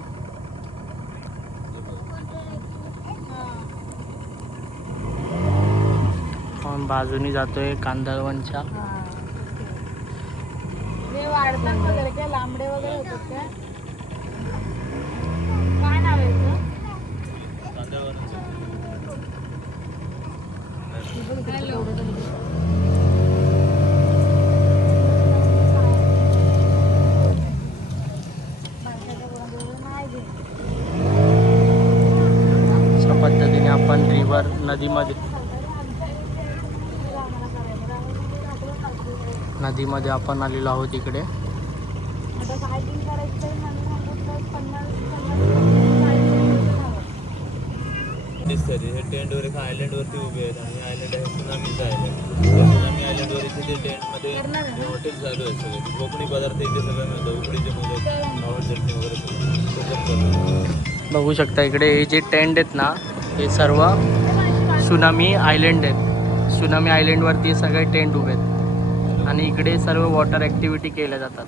आपण बाजूनी जातोय कांदळवनच्या. वाढतात वगैरे काय लांबडे वगैरे होतात काय? काय नाव आहे याचं? हॅलो. अशा पद्धतीने आपण रिव्हर नदीमध्ये आपण आलेलो आहोत इकडे. आता हायकिंग करायचं तर म्हणून 50 हे टेंटवर एका आयलंड वरती उभे आहेत आणि आयलंड आहे सुनामीचं आयलंड. त्या सुनामी आयलंडवर इथे ते टेंटमध्ये हॉटेल चालू आहे सगळे. कोकणी पदार्थ इथे सगळं मिळतं. उकडीचे मोदक, आवड चटणी वगैरे सगळं कोकण चालू. बघू शकता इकडे हे जे टेंट आहेत ना हे सर्व सुनामी आयलंड आहेत. सुनामी आयलंडवरती हे सगळे टेंट उभे आहेत आणि इकडे सर्व वॉटर ॲक्टिव्हिटी केल्या जातात.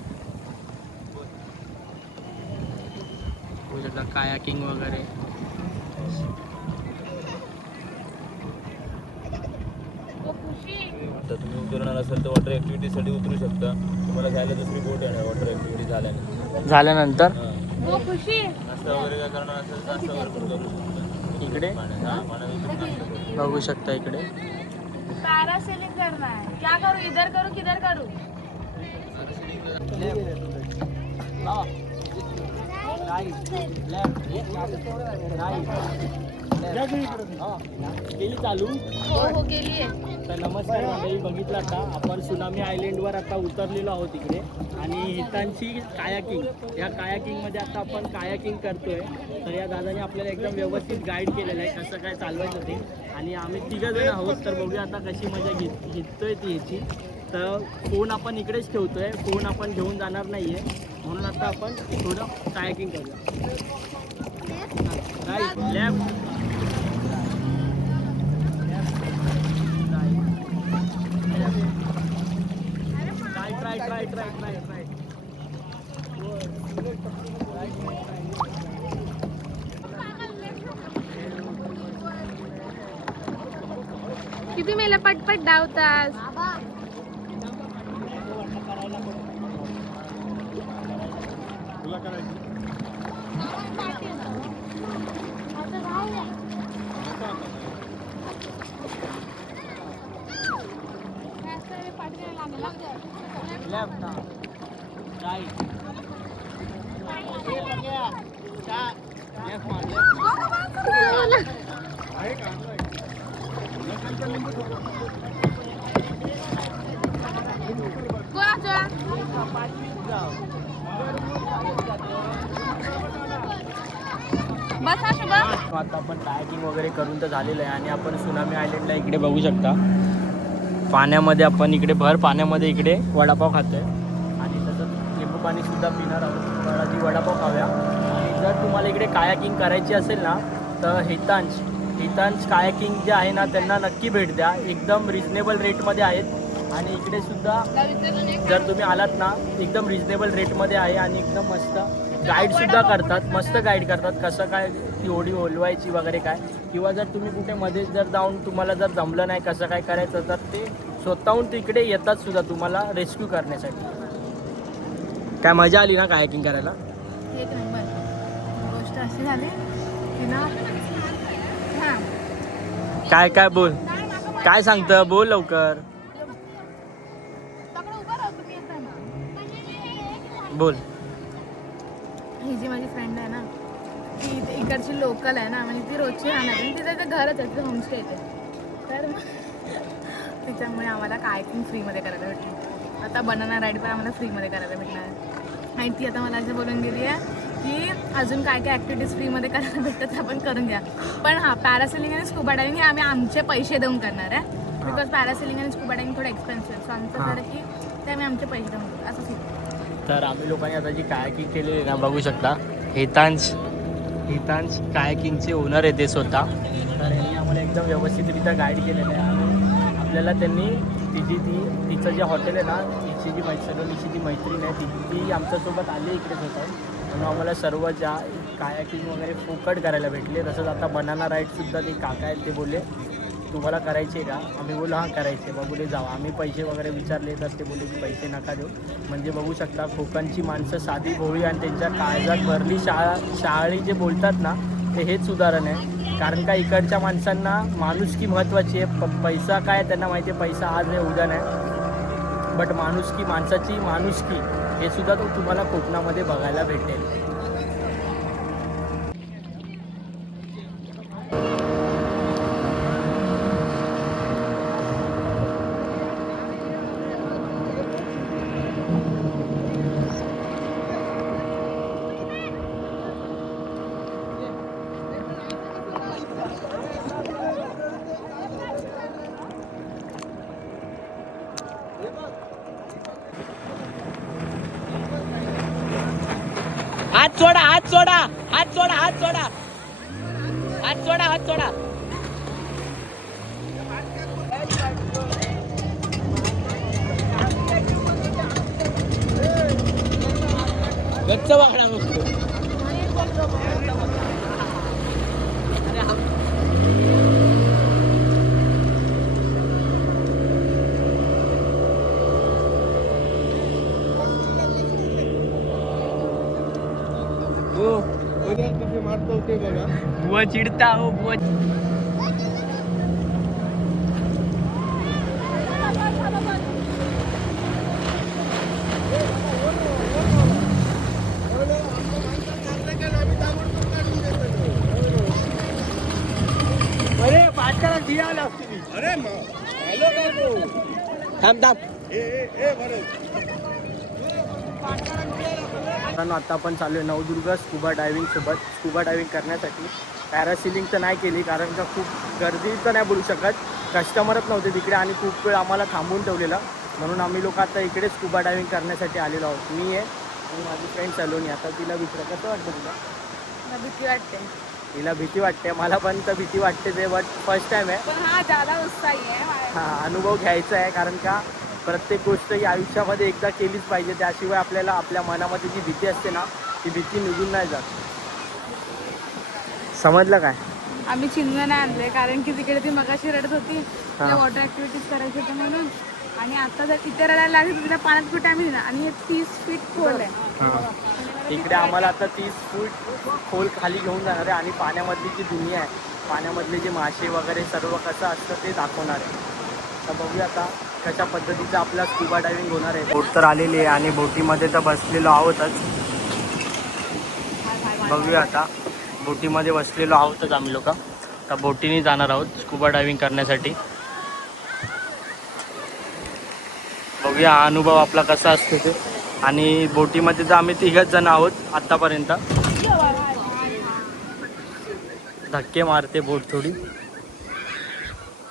बघू शकता कायाकिंग वगैरे. आता तुम्ही उतरणार असाल तर वॉटर ॲक्टिव्हिटीसाठी उतरू शकता. तुम्हाला घ्यायला दुसरी बोट येणार वॉटर ॲक्टिव्हिटी झाल्यानंतर नाश्ता वगैरे काय करणार असेल तर नाश्ता वगैरे पण करू शकता इकडे पाण्यात. बघू शकता इकडे पैरासेलिंग करना है. क्या करूँ, इधर करूँ किधर करूँ? केली चालू. हो केली आहे. तर नमस्कार मंडळी, बघितलं आता आपण सुनामी आयलंडवर आता उतरलेलो आहोत इकडे आणि हितांची कायाकिंग या कायाकिंगमध्ये आता आपण कायाकिंग करतोय. तर या दादाने आपल्याला एकदम व्यवस्थित गाईड केलेलं आहे कसं काय चालवायचं ते. आणि आम्ही तिघंजण आहोत तर बघूया आता कशी मजा घेतोय ती ह्याची. तर फोन आपण इकडेच ठेवतोय, फोन आपण घेऊन जाणार नाही आहे म्हणून आता आपण थोडं कायाकिंग करूया. Right left right. किती मेला पटपट धावतास. लेफ्ट राईट बसा शुभम. आता आपण कायाकिंग वगैरे करून तर झालेलं आहे आणि आपण सुनामी आयलंडला इकडे बघू शकता पाण्यामध्ये आपण इकडे भर पाण्यामध्ये इकडे वडापाव खातोय आणि तसंच लिंबू पाणी सुद्धा पिणार आहोत. तर आधी वडापाव खाऊया. आणि जर तुम्हाला इकडे कायाकिंग करायची असेल ना तर हितांश कायाकिंग जे आहे ना त्यांना नक्की भेट द्या. एकदम रिजनेबल रेटमध्ये आहेत आणि इकडे सुद्धा जर तुम्ही आलात ना एकदम रिजनेबल रेटमध्ये आहे आणि एकदम मस्त गाईडसुद्धा करतात. मस्त गाईड करतात कसं काय ती होडी ओलवायची वगैरे काय. किंवा जर तुम्ही कुठे मध्ये जर जाऊन तुम्हाला जर जमलं नाही कसं काय करायचं तर ते स्वतःहून तिकडे येतात सुद्धा तुम्हाला रेस्क्यू करण्यासाठी. काय मजा आली ना कायाकिंग करायला. एक नंबर. गोष्ट अशी झाली की ना हां काय काय बोल काय सांगतं बोल लवकर बोल. ही जी माझी फ्रेंड आहे ना ती इकडची लोकल आहे ना म्हणजे ती रोजची राहणार आहे. तिचं ते घरच आहे, तिचं होमस्टे येते. तर तिच्यामुळे आम्हाला कायाकिंग फ्रीमध्ये करायला भेटली. आता बनाना राईड पण आम्हाला फ्रीमध्ये करायला भेटणार आहे. आणि ती आता मला असं बोलून गेली आहे की अजून काय काय ॲक्टिव्हिटीज फ्रीमध्ये करायला भेटतात ते आपण करून घ्या. पण हां पॅरासेलिंग आणि स्कुबा डायव्हिंग हे आम्ही आमचे पैसे देऊन करणार आहे. बिकॉज पॅरासेलिंग आणि स्कुबा डायव्हिंग थोडं एक्सपेन्सिव्ह. सो आमचं झालं की ते आम्ही आमचे पैसे देऊन करू असं ठीक. तर आम्ही लोकांनी आता जी कायाकिंग केलेली ना बघू शकता. हितांश कायाकिंगचे ओनर आहे ते स्वतः. तर यांनी आम्हाला एकदम व्यवस्थितरित्या गाईड केलेलं आहे आणि आपल्याला त्यांनी तिचं जे हॉटेल आहे ना तिची जी सलोनीची जी मैत्रीण आहे ती आमच्यासोबत आली इकडे स्वतः. म्हणून आम्हाला सर्व ज्या कायाकिंग वगैरे फोकट करायला भेटले. तसंच आता बनाना राईडसुद्धा ते काका आहेत ते बोलले तुम्हाला करायचे का? आम्ही बोललो हां करायचे. मग बोले जावा. आम्ही पैसे वगैरे विचारले तर ते बोलले की पैसे नका देऊ. म्हणजे बघू शकता कोकणची माणसं साधी भोळी आणि त्यांच्या काळजात भरली शाळी जे बोलतात ना ते हेच उदाहरण आहे. कारण का इकडच्या माणसांना माणुसकी महत्त्वाची आहे. पैसा काय त्यांना माहिती आहे, पैसा आज आहे उद्या नाही. बट माणुसकी, माणसाची माणुसकी हे सुद्धा तो तुम्हाला कोकणामध्ये बघायला भेटेल. हात सोडा, हात सोडा, हात सोडा, हात सोडा, हात सोडा, हात सोडा. गच्च वाकडा बघतो. बुवा चिडता हो बुवा. अरे पाचकाला दियावला तुम्ही. अरे हॅलो काकू. थांब थांब. मित्रांनो आता आपण चालू आहे नवदुर्ग स्कुबा डायव्हिंग सोबत. स्कुबा डायव्हिंग करण्यासाठी पॅरासिलिंग तर नाही केली कारण का खूप गर्दी तर नाही बोलू शकत, कस्टमरच नव्हते तिकडे आणि खूप वेळ आम्हाला थांबवून ठेवलेलं. म्हणून आम्ही लोक आता इकडे स्कुबा डायव्हिंग करण्यासाठी आलेलो आहोत. मी आहे आणि माझी फ्रेंड सलोनी. आता तिला विचारा कसं वाटतं तुला? मला भीती वाटते. तिला भीती वाटते, मला पण तर भीती वाटतेच आहे. बट फर्स्ट टाईम आहे. पण हा ज्यादा उत्साही आहे. हां, अनुभव घ्यायचा आहे कारण का प्रत्येक गोष्ट ही आयुष्यामध्ये एकदा केलीच पाहिजे. त्याशिवाय आपल्याला आपल्या मनामध्ये जी भीती असते ना ती भीती निघून नाही जात. समजलं काय? आम्ही चिन्ह नाही आणले कारण की तिकडे ती मगाशी रडत होती, तिला वॉटर ऍक्टिव्हिटीज करायची होती म्हणून. आणि आता जर इथे रडायला लागली तर तिला पाण्यात कुठे आम्ही ना. आणि हे 30 फीट खोल आहे. इकडे आम्हाला आता 30 फूट खोल खाली घेऊन जाणार आहे आणि पाण्यामधली जी दुनिया आहे, पाण्यामधले जे मासे वगैरे सर्व कसं असतं ते दाखवणार आहे. तर बघूया आता कशा पद्धतीचं आपला स्कुबा डायव्हिंग होणार आहे. बोट तर आलेली आहे आणि बोटीमध्ये तर बसलेलो आहोतच. बघूया आता बोटीमध्ये बसलेलो आहोतच आम्ही लोक. तर बोटीने जाणार आहोत स्कुबा डायव्हिंग करण्यासाठी. बघूया हा अनुभव आपला कसा असतो ते. आणि बोटीमध्ये तर आम्ही 3घच जण आहोत आत्तापर्यंत. धक्के मारते बोट थोडी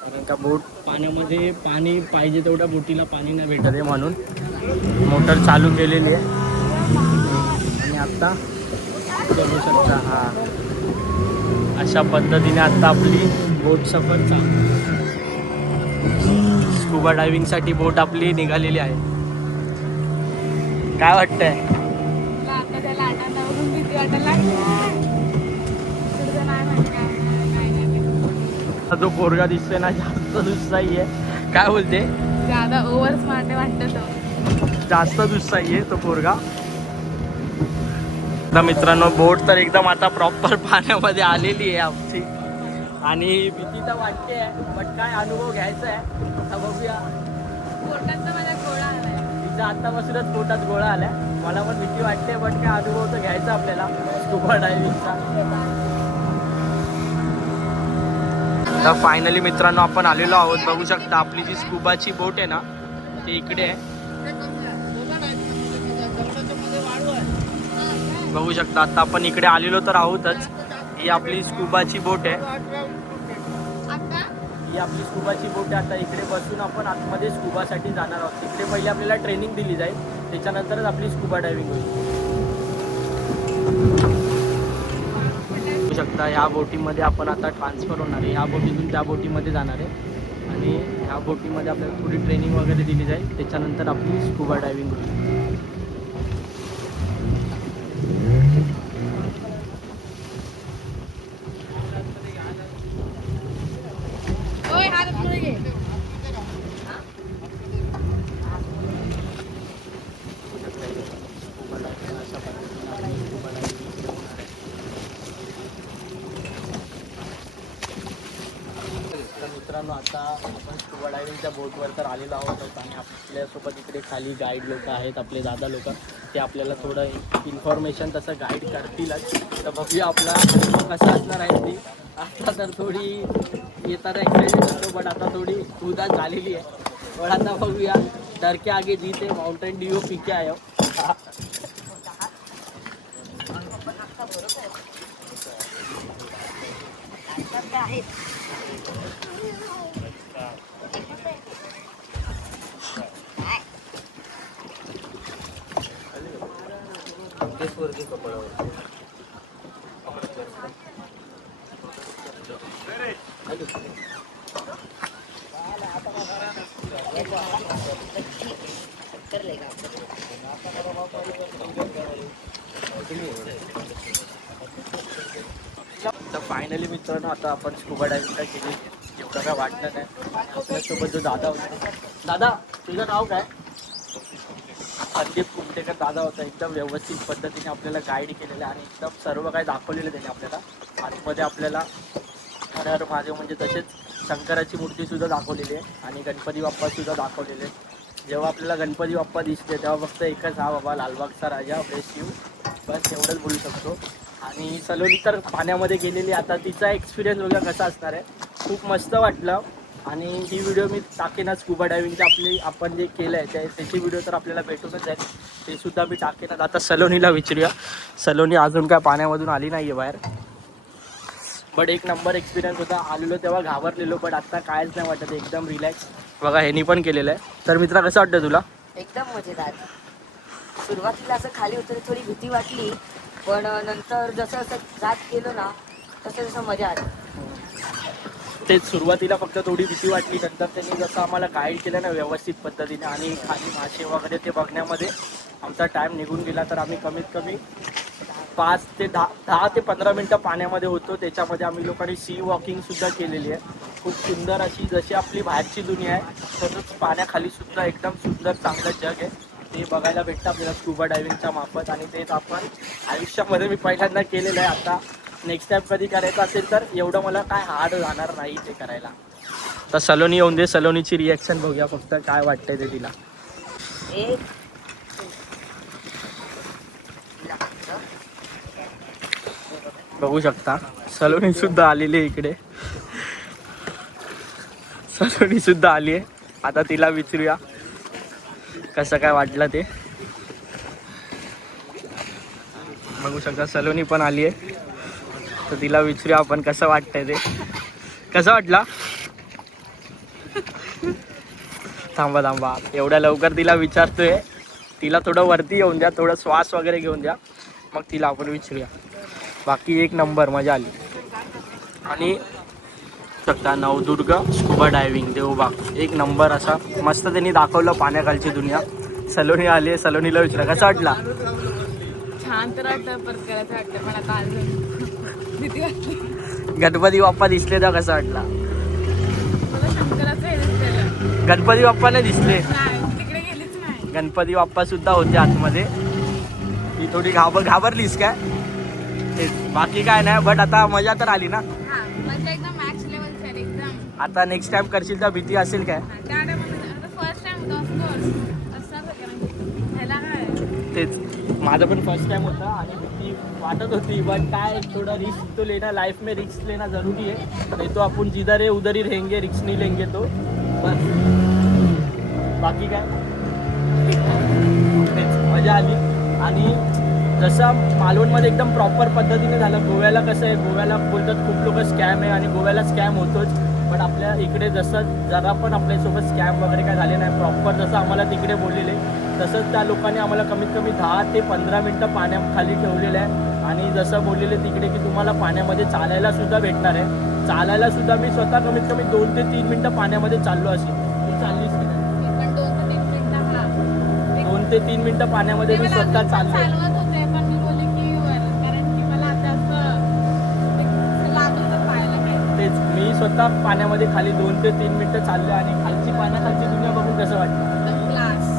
कारण का बोट पाण्यामध्ये पाणी पाहिजे तेवढ्या बोटीला पाणी नाही भेटत आहे म्हणून मोटर चालू केलेली आहे. आणि आत्ता बघू शकता हा अशा पद्धतीने आत्ता आपली बोट सफर चालू. स्कुबा डायव्हिंगसाठी बोट आपली निघालेली आहे. काय वाटतंय? आता त्या लाटांना बघून भीती वाटायला लागली. जो पोरगा दिसतोय ना जास्त उत्साही आहे. काय बोलते? ज्यादा ओव्हर स्मार्ट आहे वाटतं तो. जास्त उत्साही आहे तो पोरगा. आता मित्रांनो बोट तर एकदम आता प्रॉपर पाण्यामध्ये आलेली आहे आमची आणि भीती तर वाटते आहे. बट काय अनुभव घ्यायचा आहे. आता बघूया. पोटात तर माझ्या गोळा आलाय. तिचा आत्तापासूनच पोटात गोळा आलाय. मला पण भीती वाटते बट काय अनुभव तर घ्यायचा आपल्याला स्कुबा डायव्हिंगचा. तर फायनली मित्रांनो आपण आलेलो आहोत. बघू शकता आपली जी स्कुबाची बोट आहे ना ती इकडे आहे. बघू शकता आता आपण इकडे आलेलो तर आहोतच. ही आपली स्कुबाची बोट आहे. ही आपली स्कुबाची बोट आहे. आता इकडे बसून आपण आतमध्ये स्कुबासाठी जाणार आहोत. तिकडे पहिले आपल्याला ट्रेनिंग दिली जाईल, त्याच्यानंतरच आपली स्कुबा डायव्हिंग होईल. बघू शकता ह्या बोटीमध्ये आपण आता ट्रान्सफर होणार आहे. ह्या बोटीतून त्या बोटीमध्ये जाणार आहे आणि ह्या बोटीमध्ये आपल्याला थोडी ट्रेनिंग वगैरे दिली जाईल, त्याच्यानंतर आपली स्कुबा डायव्हिंग होईल. ओय हा मित्रांनो आता आपण स्कुबा डायव्हिंगच्या बोटवर तर आलेलो आहोत आणि आपल्यासोबत इकडे खाली गाईड लोक आहेत, आपले दादा लोक. ते आपल्याला थोडं इन्फॉर्मेशन तसं गाईड करतीलच. तर बघूया आपला अनुभव कसा असणार आहे ती. आता तर थोडी येताना एक्साइटेड होतो, पण आता थोडी उदास झालेली आहे. पण आता बघूया डर के आगे जीते, माउंटेन ड्यू पीके आयो. तर फायनली मित्रांनो आता आपण स्कुबा डायव्हिंगला गेली, एवढं काय वाटलं नाही. आपल्यासोबत जो दादा होता, दादा तुझं नाव काय? संदीप कुमटेकर दादा होता. एकदम व्यवस्थित पद्धतीने आपल्याला गाईड केलेलं आणि एकदम सर्व काही दाखवलेलं त्याने आपल्याला. आतमध्ये आपल्याला हर हर महादेव म्हणजे तसेच शंकराची मूर्तीसुद्धा दाखवलेली आहे आणि गणपती बाप्पासुद्धा दाखवलेले आहेत. जेव्हा आपल्याला गणपती बाप्पा दिसते तेव्हा फक्त एकच हा बाबा लालबागचा राजा बेस्ट शिव, बस एवढंच बोलू शकतो. आणि सलोनी तर पाण्यामध्ये गेलेली, आता तिचा एक्सपिरियन्स वगैरे कसा असणार आहे, खूप मस्त वाटलं. आणि ही व्हिडिओ मी टाकेनच स्कुबा डायव्हिंगची आपली आपण जे केलं आहे त्याची व्हिडिओ तर आपल्याला भेटूनच आहे, ते सुद्धा मी टाकेनच. आता सलोनीला विचारूया, सलोनी अजून काय पाण्यामधून आली नाही आहे बाहेर. बट एक नंबर एक्सपिरियन्स होता. आलेलो तेव्हा घाबरलेलो, बट आता कायच नाही वाटत, एकदम रिलॅक्स. बघा ह्यानी पण केलेलं आहे. तर मित्रा कसं वाटतं तुला? एकदम मजेदार. सुरुवातीला असं खाली उतरली थोडी भीती वाटली, पण नंतर जसं जसं जात गेलो ना तसं जसं मजा आली. तेच सुरुवातीला फक्त थोडी भीती वाटली, नंतर त्यांनी जसं आम्हाला गाईड केलं ना व्यवस्थित पद्धतीने आणि खाली मासे वगैरे ते बघण्यामध्ये आमचा टाईम निघून गेला. तर आम्ही कमीत कमी 5 ते 10 ते 15 मिनटं पाण्यामध्ये होतो. त्याच्यामध्ये आम्ही लोकांनी सी वॉकिंगसुद्धा केलेली आहे. खूप सुंदर अशी, जशी आपली बाहेरची दुनिया आहे तसंच पाण्याखाली सुद्धा एकदम सुंदर चांगलं जग आहे, ते बघायला भेटतं आपल्याला स्कुबा डायव्हिंगच्या मार्फत. आणि तेच आपण आयुष्यामध्ये मी पहिल्यांदा केलेलं आहे. आता नेक्स्ट टाइम कधी करायचं असेल तर एवढं मला काय हार्ड जाणार नाही ते करायला. तर सलोनी येऊन दे, सलोनीची रिॲक्शन बघूया फक्त काय वाटतंय ते तिला. एक बघू शकता सलोनी सुद्धा आलेली आहे इकडे, सलोनी सुद्धा आली आहे. आता तिला विचारूया कसं काय वाटलं ते. बघू शकता सलोनी पण आली आहे, तर तिला विचारूया आपण कसं वाटतंय ते. कसं वाटला? थांबा थांबा, एवढ्या लवकर तिला विचारतोय. तिला थोडं वरती येऊन द्या, थोडं श्वास वगैरे घेऊन द्या, मग तिला आपण विचारूया. बाकी एक नंबर मजा आली. आणि शकता नवदुर्ग स्कुबा डायव्हिंग देवबाग, एक नंबर असा मस्त त्यांनी दाखवलं पाण्याखालची दुनिया. सलोनी आली आहे, सलोनीला विचारा कसं वाटला? छान तर वाटतं, परत करायचं वाटतं, पण आता अजून भीती वाटली. गणपती बाप्पा दिसले तर कसं वाटला? मला शंकराचं हे दिसलेलं. गणपती बाप्पा नाही दिसले, नाही, तिकडे गेलीच नाही. गणपती बाप्पा सुद्धा होते आतमध्ये. ती थोडी घाबरलीस काय? तेच, बाकी काय नाही, बट आता मजा तर आली ना. हा, म्हणजे एकदम मॅक्स लेवलचं आहे एकदम. आता नेक्स्ट टाइम करशील तर भीती असेल काय? त्या टायमामध्ये आता फर्स्ट टाइम होतं ऑफकोर्स असं म्हणजे ह्याला काय. तेच माझं पण फर्स्ट टाइम होता आणि भीती वाटत होती, बट काय थोडा रिस्क तो लेना, लाइफ में रिस्क लेना जरूरी है. नहीं तो आपण जिधर है उधर ही रहेंगे, रिस्क नहीं लेंगे तो बस. बाकी काय तेच मजा आली. आणि जसं मालवणमध्ये एकदम प्रॉपर पद्धतीने झालं. गोव्याला कसं आहे, गोव्याला बोलतात खूप लोक स्कॅम आहे आणि गोव्याला स्कॅम होतोच, पण आपल्या इकडे जसं जरा पण आपल्यासोबत स्कॅम वगैरे काय झाले नाही. प्रॉपर जसं आम्हाला तिकडे बोललेले तसंच त्या लोकांनी आम्हाला कमीत कमी 10 ते 15 मिनटं पाण्याखाली ठेवलेलं आहे. आणि जसं बोललेले तिकडे की तुम्हाला पाण्यामध्ये चालायला सुद्धा भेटणार आहे. चालायला सुद्धा मी स्वतः कमीत कमी 2 ते 3 मिनटं पाण्यामध्ये चाललो असेल. तू चाललीस की नाही? पण 2 ते 3 मिनिटं हा. 2 ते 3 मिनटं पाण्यामध्ये मी स्वतः चाललो. चालवत होते, पण मी बोलले की कारण की मला आता असं लागून तर पाहायला पाहिजे. तेच मी स्वतः पाण्यामध्ये खाली 2 ते 3 मिनटं चाललो आणि खालची पाण्याखालची दुनिया बघून कसं वाटतं. क्लास.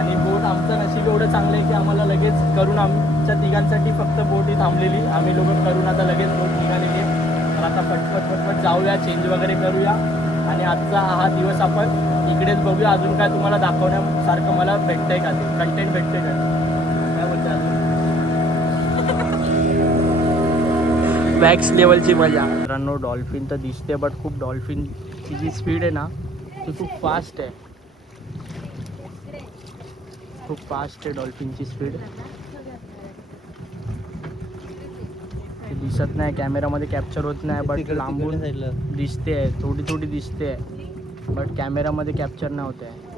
आणि बोट आमचं नशीब एवढं चांगलं आहे की आम्हाला लगेच करून आमच्या तिघांसाठी फक्त बोट ही थांबलेली. आम्ही लोक करून आता लगेच बोट निघालेली आहे. तर आता पटपट जाऊया, चेंज वगैरे करूया आणि आजचा हा दिवस आपण इकडेच बघूया. अजून काय तुम्हाला दाखवण्यासारखं मला भेटतंय का, ते कंटेंट भेटतंय का, काय बोलते अजून मॅक्स लेवलची मजा. मित्रांनो डॉल्फिन तर दिसते, बट खूप डॉल्फिनची जी स्पीड आहे ना ती खूप फास्ट आहे, खूप फास्ट आहे डॉल्फिनची स्पीड. ते दिसत नाही, कॅमेरामध्ये कॅप्चर होत नाही, बट लांबून दिसते आहे, थोडी थोडी दिसते आहे, बट कॅमेरामध्ये कॅप्चर नाही होत आहे.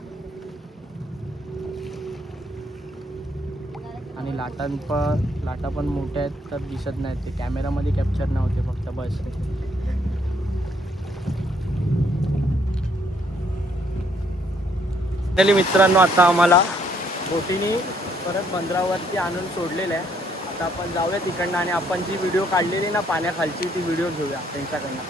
आणि लाटा पण मोठ्या आहेत तर दिसत नाहीत, ते कॅमेरामध्ये कॅप्चर नाही होते फक्त बस. मित्रांनो आता आम्हाला बोटीने परत बंदरावरती आणून सोडलेलं आहे. आता आपण जाऊया तिकडनं आणि आपण जी व्हिडिओ काढलेली ना पाण्याखालची ती व्हिडिओ घेऊया त्यांच्याकडनं.